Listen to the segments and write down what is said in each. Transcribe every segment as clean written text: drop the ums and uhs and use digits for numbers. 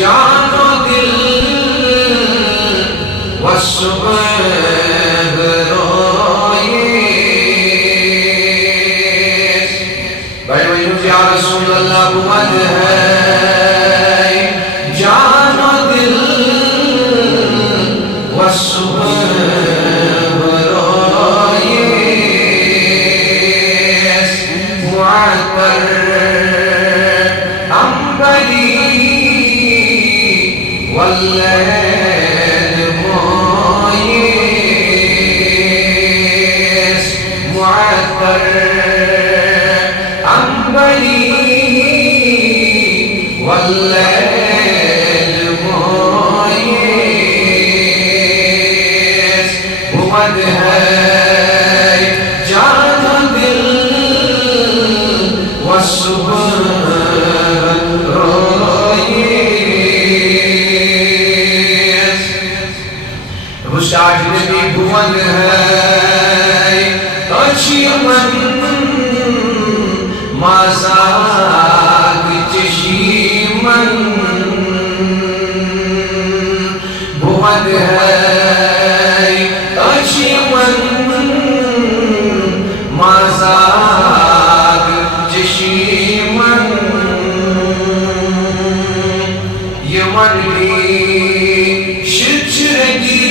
जानो दिल वसुबह रोए। भाई मुझे या रसूल अल्लाह बुमद है जानो दिल वसुबह रोए। मुअत्तर अंबरी वल्लैल मोयेस। मुअत्तर अंबरी वल्लैल मोयेस। बुमद है जानो दिल वसुबह मुशाज भी बुमद है अच्छी मन माज़ाक चशीमन। बुमद है अच्छी मन माज़ाक चशीमन। ये मन भी शिचरगी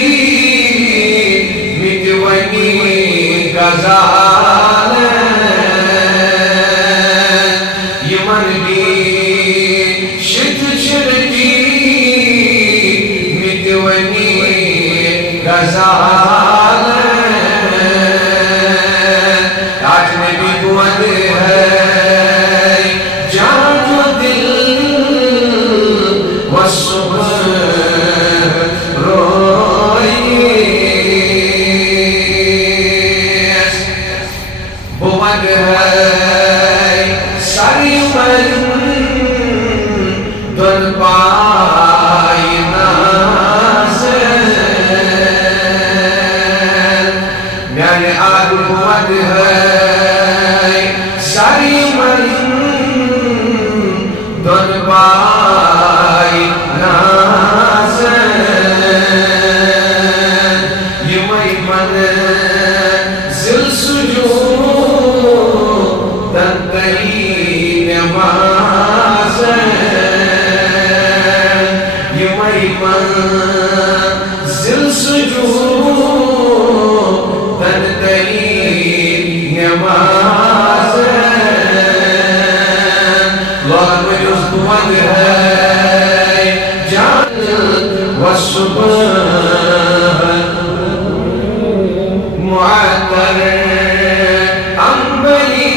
मितवनी गज़ाल। ये मन भी शिचरगी मितवनी गज़ाल। आज में भी बुमद है जानो दिल वसुबह बुमद है सारी उम्र दुन पाई नाज़। मेरे आग बुमद है सारी उम्र दुन पाई नाज़। ये मई मन जिल सुजू नमाज़। ये मई मंज़िल सुजूद नमाज़। लौट में उस बुमद है जानो वसुबह मुअत्तर अंबरी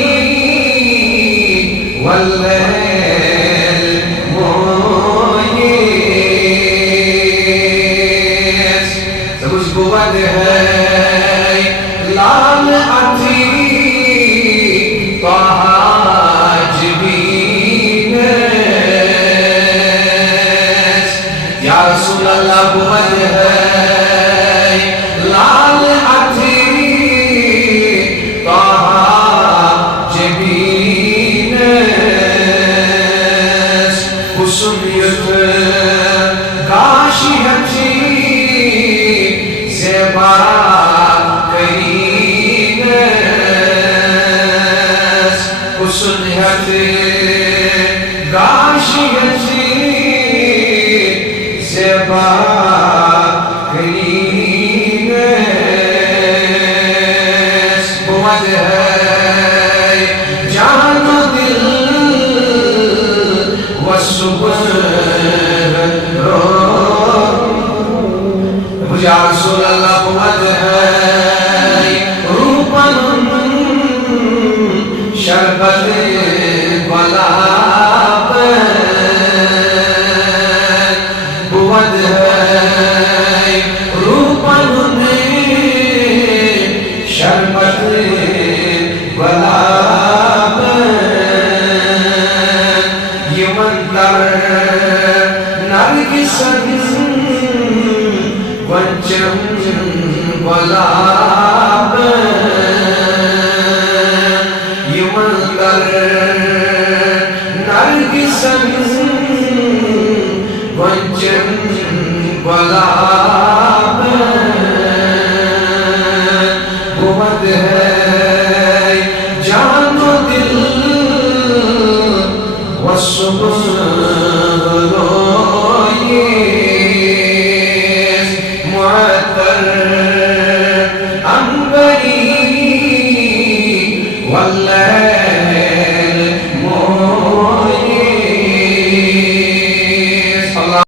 वल्लैल मोयेस। उस बुमद है लाल अथी ताज बीनेस। या रसूल अल्लाह बुमद है लाल अथी ताज बीनेस। हुस्नियत काशियती ज़ेबा करीनेस। हुस्नियत काशियती ज़ेबा करीनेस। बुमद है जानो दिल वसुबह रोए। या रसूल अल्लाह बुमद है रूपन शरबत गुलाब। बुमद है रूपन शरबत गुलाब। ये मंतर नरगिसन वंचम गुलाब। ये मंतर नरगिसन गुलाब घूमत है जान व दिल व सुबह रोए मुअत्तर अंबरी वल्ल